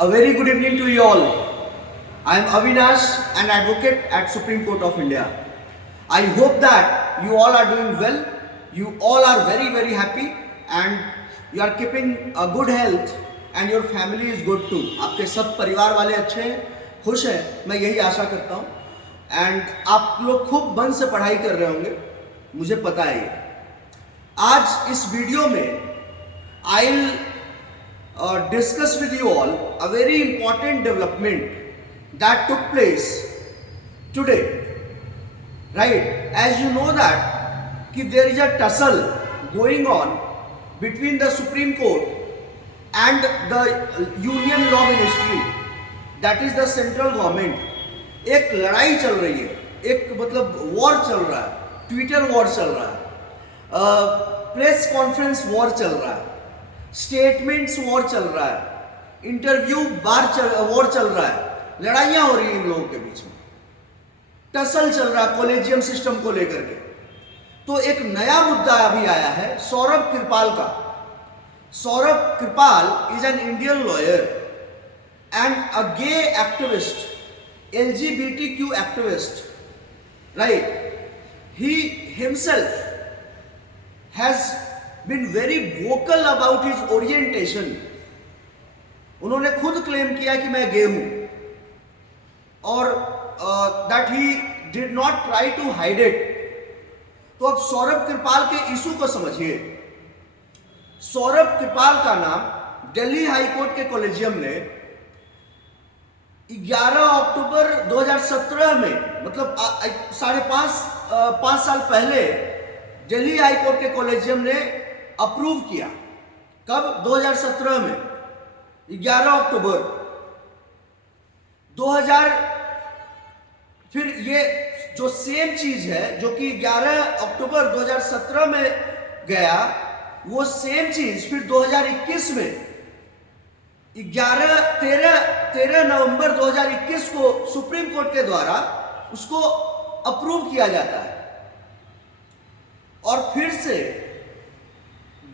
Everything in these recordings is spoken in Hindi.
A very good evening to you all. I am Avinash, an advocate at Supreme Court of India. I hope that you all are doing well. You all are very happy and you are keeping a good health and your family is good too. आपके सब परिवार वाले अच्छे हैं, खुश हैं, मैं यही आशा करता हूँ. एंड आप लोग खूब मन से पढ़ाई कर रहे होंगे, मुझे पता है ये. आज इस वीडियो में I'll discuss with you all a very important development that took place today. Right? As you know that there is a tussle going on between the Supreme Court and the Union Law Ministry, that is the central government. एक लड़ाई चल रही है, एक मतलब वॉर चल रहा है, ट्विटर वॉर चल रहा है, प्रेस कॉन्फ्रेंस वॉर चल रहा है, स्टेटमेंट्स वॉर चल रहा है, इंटरव्यू वॉर चल रहा है, लड़ाइयां हो रही हैं इन लोगों के बीच में, टसल चल रहा है कॉलेजियम सिस्टम को लेकर के. तो एक नया मुद्दा अभी आया है सौरभ कृपाल का. Saurabh Kirpal is an Indian lawyer and a gay activist, LGBTQ activist, right? He himself has been very vocal about his orientation. उन्होंने खुद क्लेम किया कि मैं गे हूं और that he did not try to hide it. तो अब सौरभ कृपाल के इशू को समझिए. सौरभ कृपाल का नाम दिल्ली हाई कोर्ट के कॉलेजियम ने 11 अक्टूबर 2017 में, मतलब 5.5 साल पहले दिल्ली हाई कोर्ट के कॉलेजियम ने अप्रूव किया. कब? 2017 में 11 अक्टूबर 2000. फिर ये जो सेम चीज है जो कि 11 अक्टूबर 2017 में गया, वो सेम चीज फिर 2021 में 13 नवंबर 2021 को सुप्रीम कोर्ट के द्वारा उसको अप्रूव किया जाता है. और फिर से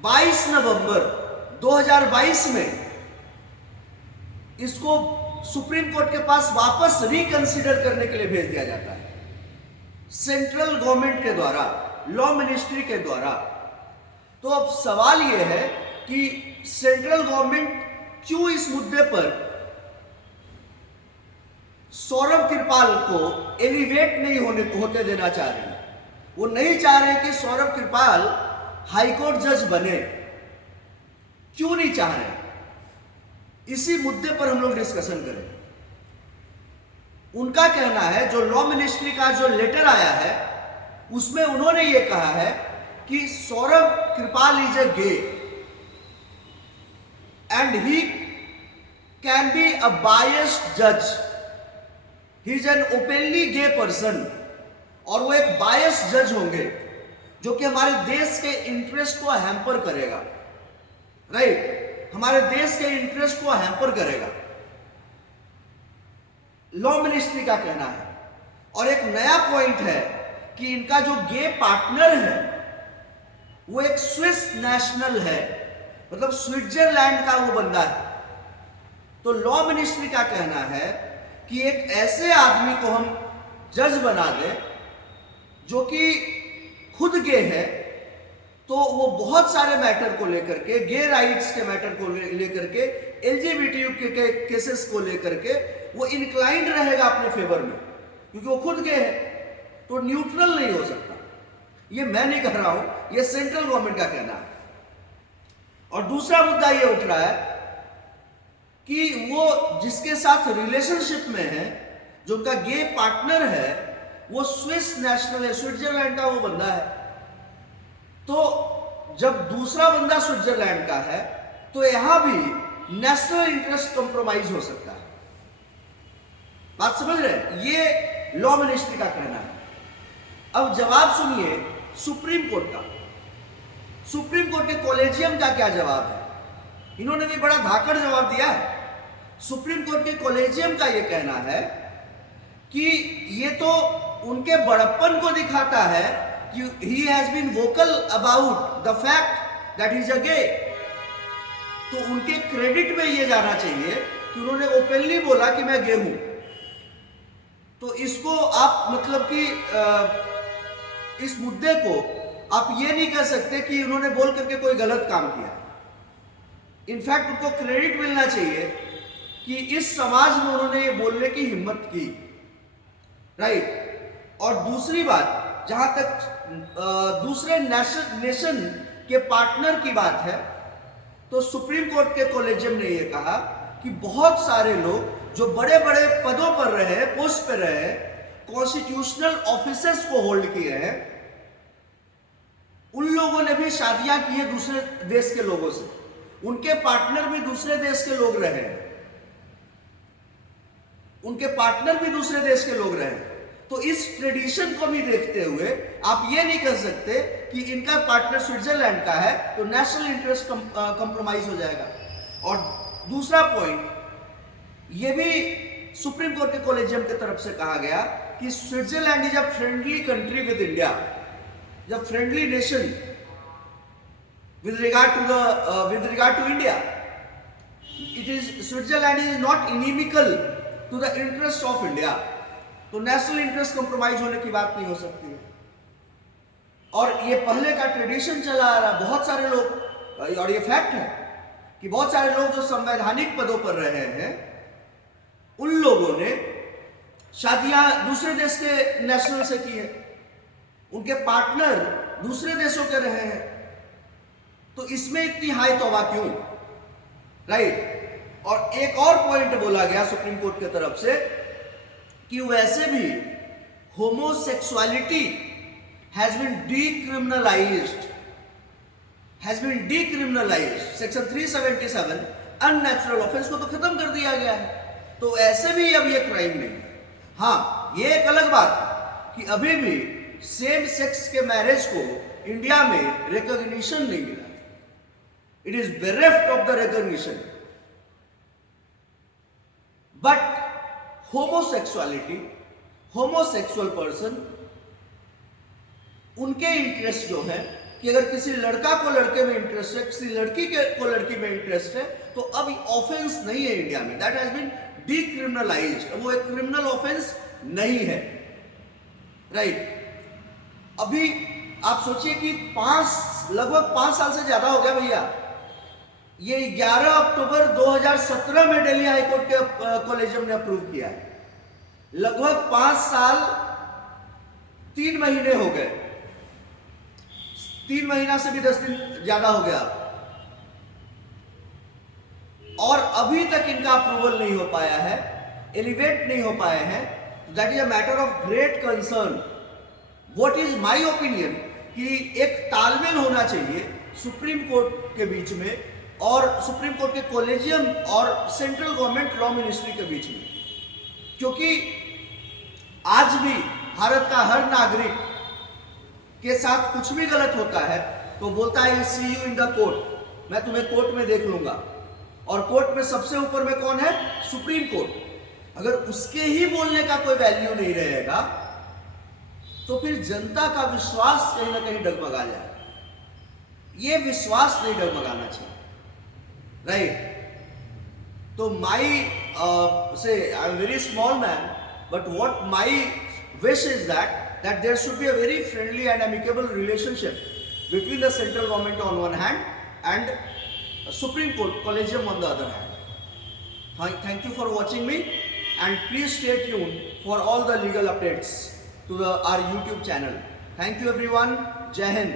22 नवंबर 2022 में इसको सुप्रीम कोर्ट के पास वापस रिकंसीडर करने के लिए भेज दिया जाता है सेंट्रल गवर्नमेंट के द्वारा, लॉ मिनिस्ट्री के द्वारा. तो अब सवाल यह है कि सेंट्रल गवर्नमेंट क्यों इस मुद्दे पर सौरभ कृपाल को एलिवेट नहीं होते देना चाह रही है. वो नहीं चाह रहे कि सौरभ कृपाल हाईकोर्ट जज बने. क्यों नहीं चाह रहे? इसी मुद्दे पर हम लोग डिस्कशन करें. उनका कहना है, जो लॉ मिनिस्ट्री का जो लेटर आया है उसमें उन्होंने ये कहा है कि Saurabh Kirpal is a gay and he can be a biased judge. He is an openly gay person. और वो एक biased जज होंगे जो कि हमारे देश के इंटरेस्ट को हैम्पर करेगा. राइट? हमारे देश के इंटरेस्ट को हैम्पर करेगा, लॉ मिनिस्ट्री का कहना है. और एक नया पॉइंट है कि इनका जो गे पार्टनर है वो एक स्विस नेशनल है, मतलब स्विट्जरलैंड का वो बंदा है. तो लॉ मिनिस्ट्री का कहना है कि एक ऐसे आदमी को हम जज बना दें जो कि खुद गे है, तो वो बहुत सारे मैटर को लेकर के, गे राइट्स के मैटर को लेकर के, LGBTQ के केसेस को लेकर के वो इंक्लाइंड रहेगा अपने फेवर में, क्योंकि वो खुद गे है, तो न्यूट्रल नहीं हो सकता. ये मैं नहीं कह रहा हूं, ये सेंट्रल गवर्नमेंट का कहना है. और दूसरा मुद्दा ये उठ रहा है कि वो जिसके साथ रिलेशनशिप में है, जो उनका गे पार्टनर है, वो स्विस नेशनल है, स्विट्जरलैंड का वो बंदा है. तो जब दूसरा बंदा स्विट्जरलैंड का है तो यहां भी नेशनल इंटरेस्ट कंप्रोमाइज हो सकता है. बात समझ रहे हैं? ये लॉ मिनिस्ट्री का कहना है. अब जवाब सुनिए सुप्रीम कोर्ट का. सुप्रीम कोर्ट के कॉलेजियम का क्या जवाब है? इन्होंने भी बड़ा धाकड़ जवाब दिया है. सुप्रीम कोर्ट के कॉलेजियम का यह कहना है कि ये तो उनके बड़प्पन को दिखाता है कि he has been vocal about the fact that he is a gay. तो उनके क्रेडिट में ये जाना चाहिए कि उन्होंने ओपनली बोला कि मैं गे हूं। तो इसको आप मतलब कि इस मुद्दे को आप ये नहीं कह सकते कि उन्होंने बोल करके कोई गलत काम किया। इनफैक्ट उनको क्रेडिट मिलना चाहिए कि इस समाज में उन्होंने ये बोलने की हिम्मत की, राइट। और दूसरी बात, जहां तक दूसरे नेशन के पार्टनर की बात है, तो सुप्रीम कोर्ट के कॉलेजियम ने यह कहा कि बहुत सारे लोग जो बड़े बड़े पदों पर रहे, पोस्ट पर रहे, कॉन्स्टिट्यूशनल ऑफिसर्स को होल्ड किए हैं, उन लोगों ने भी शादियां की है दूसरे देश के लोगों से, उनके पार्टनर भी दूसरे देश के लोग रहे हैं, उनके पार्टनर भी दूसरे देश के लोग रहे हैं। तो इस ट्रेडिशन को भी देखते हुए आप ये नहीं कह सकते कि इनका पार्टनर स्विट्जरलैंड का है तो नेशनल इंटरेस्ट कंप्रोमाइज हो जाएगा। और दूसरा पॉइंट, ये भी सुप्रीम कोर्ट के कॉलेजियम की तरफ से कहा गया कि Switzerland is a friendly country with India, a friendly nation with regard to India. Switzerland is not inimical to the interest of India. तो नेशनल इंटरेस्ट कंप्रोमाइज होने की बात नहीं हो सकती है। और ये पहले का ट्रेडिशन चला आ रहा, बहुत सारे लोग, और ये फैक्ट है कि बहुत सारे लोग जो संवैधानिक पदों पर रहे हैं, उन लोगों ने शादियां दूसरे देश के नेशनल से की है, उनके पार्टनर दूसरे देशों के रहे हैं। तो इसमें इतनी हाई तौबा क्यों, राइट। और एक और पॉइंट बोला गया सुप्रीम कोर्ट की तरफ से कि वैसे भी homosexuality has been decriminalized. Section 377 unnatural offence को तो खत्म कर दिया गया है, तो ऐसे भी अब ये क्राइम नहीं है। हाँ, ये एक अलग बात है कि अभी भी सेम सेक्स के मैरिज को इंडिया में रिकॉग्निशन नहीं मिला, it is bereft of the recognition. But homosexuality, homosexual person, उनके इंटरेस्ट जो है कि अगर किसी लड़का को लड़के में इंटरेस्ट है, किसी लड़की को लड़की में इंटरेस्ट है, तो अब ऑफेंस नहीं है इंडिया में, दैट हैज बीन डीक्रिमिनलाइज्ड, वो एक क्रिमिनल ऑफेंस नहीं है, राइट। अभी आप सोचिए कि लगभग 5 साल से ज्यादा हो गया भैया, ये 11 अक्टूबर 2017 में दिल्ली हाईकोर्ट के कॉलेजियम ने अप्रूव किया है। लगभग 5 साल 3 महीने हो गए, 3 महीना से भी 10 दिन ज्यादा हो गया, और अभी तक इनका अप्रूवल नहीं हो पाया है, एलिवेट नहीं हो पाए हैं। That is a matter of great concern. What is my opinion कि एक तालमेल होना चाहिए सुप्रीम कोर्ट के बीच में और सुप्रीम कोर्ट के कॉलेजियम और सेंट्रल गवर्नमेंट लॉ मिनिस्ट्री के बीच में, क्योंकि आज भी भारत का हर नागरिक के साथ कुछ भी गलत होता है तो बोलता है सी यू इन द कोर्ट, मैं तुम्हें कोर्ट में देख लूंगा। और कोर्ट में सबसे ऊपर में कौन है? Supreme court. अगर उसके ही बोलने का कोई वैल्यू नहीं रहेगा तो फिर जनता का विश्वास कहीं ना कहीं डगमगा जाए। ये विश्वास नहीं डगमगाना चाहिए, राइट। तो माई say I am a very small man, but what my wish is that there should be a very friendly and amicable relationship between the central government on one hand and Supreme Court Collegium on the other hand. Thank you for watching me, and please stay tuned for all the legal updates to our YouTube channel. Thank you everyone. Jai Hind.